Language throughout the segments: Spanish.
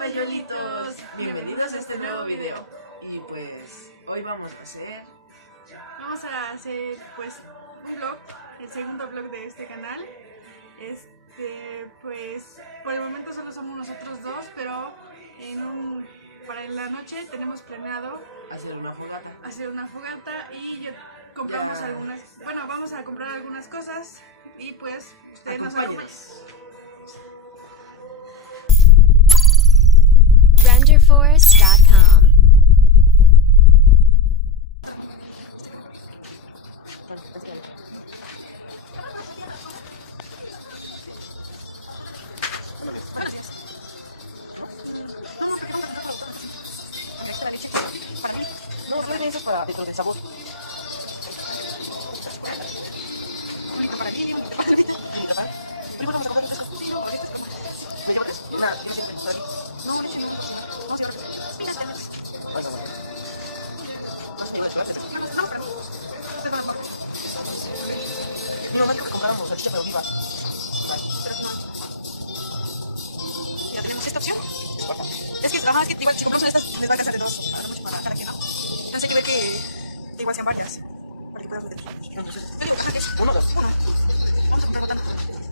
Bellolitos, bienvenidos a este nuevo video. Y pues hoy vamos a hacer pues un vlog, el segundo vlog de este canal. Pues por el momento solo somos nosotros dos, pero para la noche tenemos planeado hacer una fogata y vamos a comprar algunas cosas y pues ustedes nos acompáñenos. Rangerforce.com. Buenos días. No, porque vamos a comprar para botar. Mira, aquí está la leche para mí. No, son eso para dentro de sabor. Un litro para mí, un litro para mí. ¿Y mi papá? ¿Pero vamos a comprar un fresco? Sí, no, ahorita es como. ¿Me llevo tres? Una, yo siempre para mí. No, leche no, cocinar. Vamos a llevar. Mira, tenemos. Ay, no, bueno. ¿Vas a llevar el chocolate? Nada más para mí. Ustedes van a comprar. Mi mamá dijo que compráramos salchicha pero viva. Pero no hay. Ya tenemos esta opción. Es cuarta. Es que igual si compramos estas les va a alcanzar de dos, a lo mucho para cada quien, ¿no? Entonces hay que ver que igual sean varias para que puedan meter. Yo digo, que es Uno, dos. uno. Vamos a comprar botana.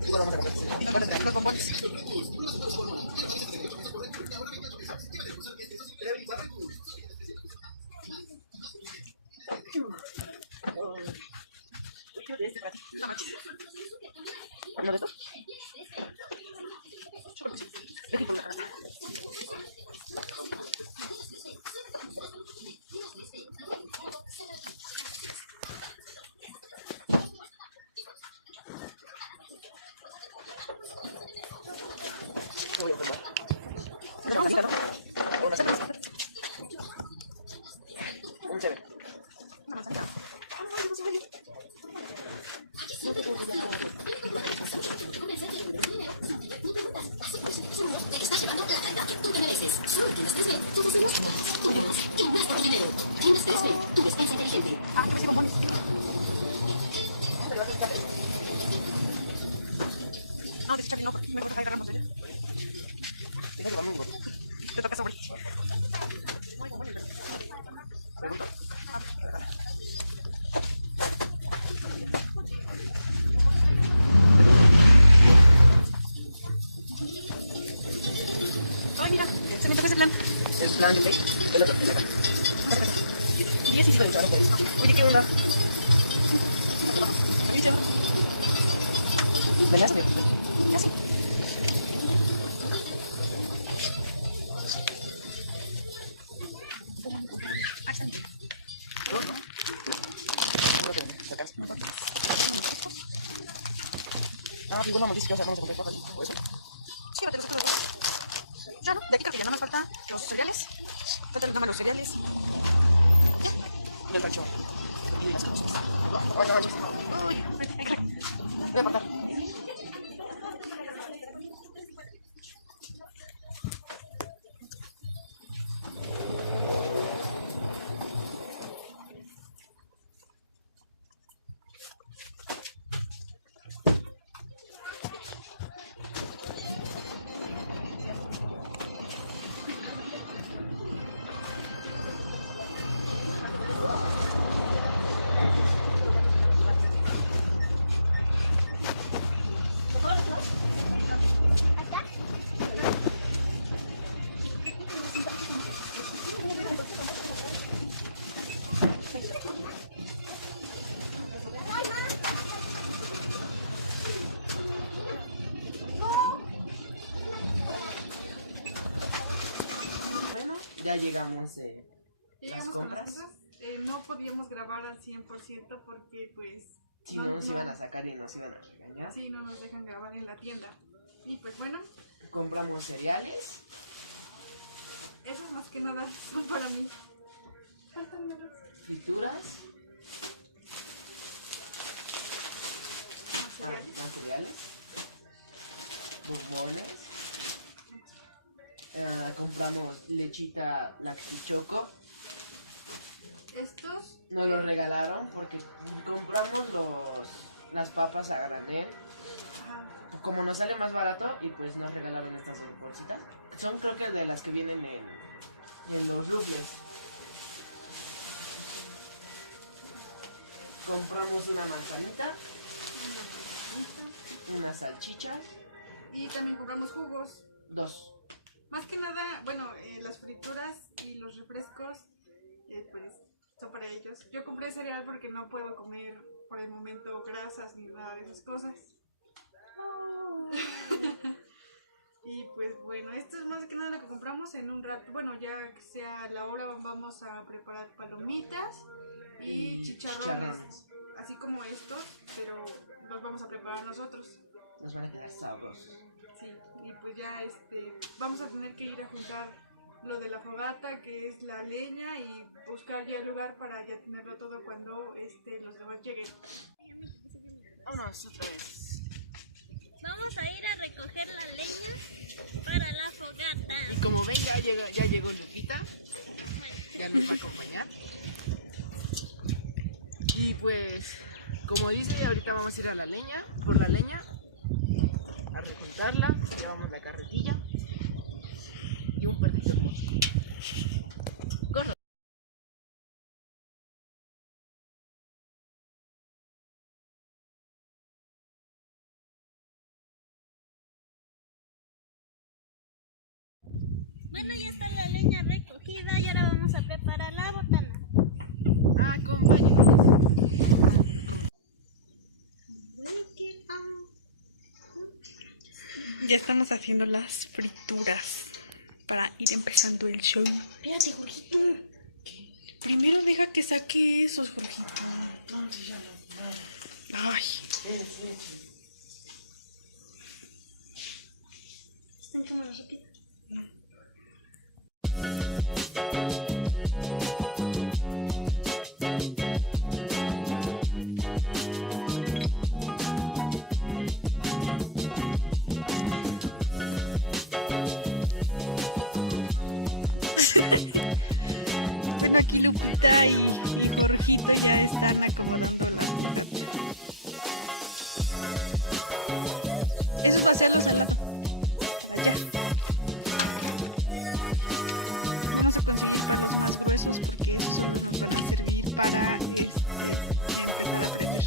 Igual vamos a comprar. Y los bombones. No manches. ¿Uno de estos? Vete por la casa. Voy a tomar. ¿Es una canita, no? ¿O una cerveza? Un chévere. Una manzanita. Estás llevando la calidad que tú te mereces. Solo tienes 3B. Tus deseos, podemos. Y más por dinero. Tienes 3B. Tu despensa inteligente. Ah, yo me hice bombones. No, desecharle no, porque mejor agarramos de ella. Deja que vamos un gordo. Te toca sobre. Pregunta. Ay, mira, se me tocó ese plan. El plan de ley. El otro. El acá. 10 y 5 de hecho, ahora te digo. Oye, qué onda. ¿Me das? Ya sí. Ah, excelente. No, no. Creo que sacas. Ah, pues bueno, nos dice que vamos a comprar cosas, ¿o eso? Sí, llévate los otros dos. Ya, ¿no? De aquí creo que ya nada más falta los cereales. Faltan nada más los cereales. Ya. Y el rancho. Y las cosas. Uy, Voy a apartar. Ya llegamos las compras. No podíamos grabar al 100% porque pues... Si no nos iban a sacar y nos iban a regañar. Sí, no nos dejan grabar en la tienda. Y pues bueno, Compramos cereales. esas más que nada son para mí. Faltan más Frituras. cereales. Más cereales. Bombones. Compramos lechita Lactichoco. Estos Nos los regalaron porque compramos las papas a granel. como nos sale más barato y pues nos regalaron estas bolsitas. Son creo que de las que vienen en los rufles. Compramos una manzanita, unas salchichas, Y también compramos jugos. 2. Más que nada, bueno, las frituras y los refrescos, pues son para ellos. Yo compré cereal porque no puedo comer por el momento grasas ni nada de esas cosas. Y pues bueno, esto es más que nada lo que compramos en un rato. Bueno, ya que sea la hora, vamos a preparar palomitas y chicharrones. Así como estos, pero los vamos a preparar nosotros. Nos van a quedar sabrosos. Sí, y pues ya vamos a tener que ir a juntar lo de la fogata, que es la leña, y buscar ya el lugar para ya tenerlo todo cuando los demás lleguen. Vámonos otra vez. Vamos a ir a recoger la leña para la fogata. Y como ven, ya llegó Lupita. Ya nos va a acompañar. Y pues, como dice, ahorita vamos a ir a la leña, por la leña, a rejuntarla. Llevamos la carretilla y un perrito hermoso. Gordo. Bueno, ya está la leña recogida y ahora vamos a preparar la botana. Acompáñenos. Ya estamos haciendo las frituras para ir empezando el show. Espérate, Jorgito. Primero deja que saque esos, Jorgito. Ay. ¿Está en cámara rápida? Bueno, aquí Lupita y Jorgito ya están acomodando la fogata. Esos vaciarlos al lado. Para allá. Vamos a conseguir palos más gruesos porque esos solo nos van a servir para empezar a prender.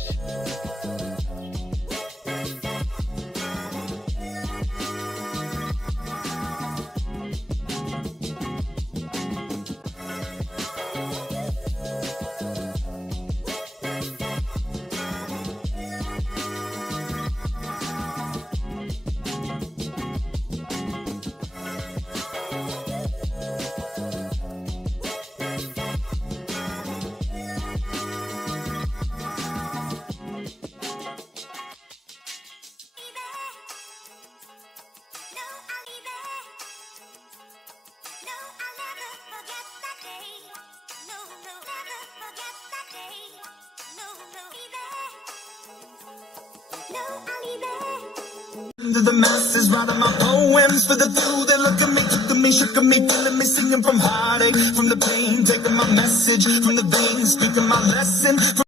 To the masses, writing my poems for the few that look at me, took to me, shook at me, feeling me, singing from heartache, from the pain, taking my message from the veins, speaking my lesson.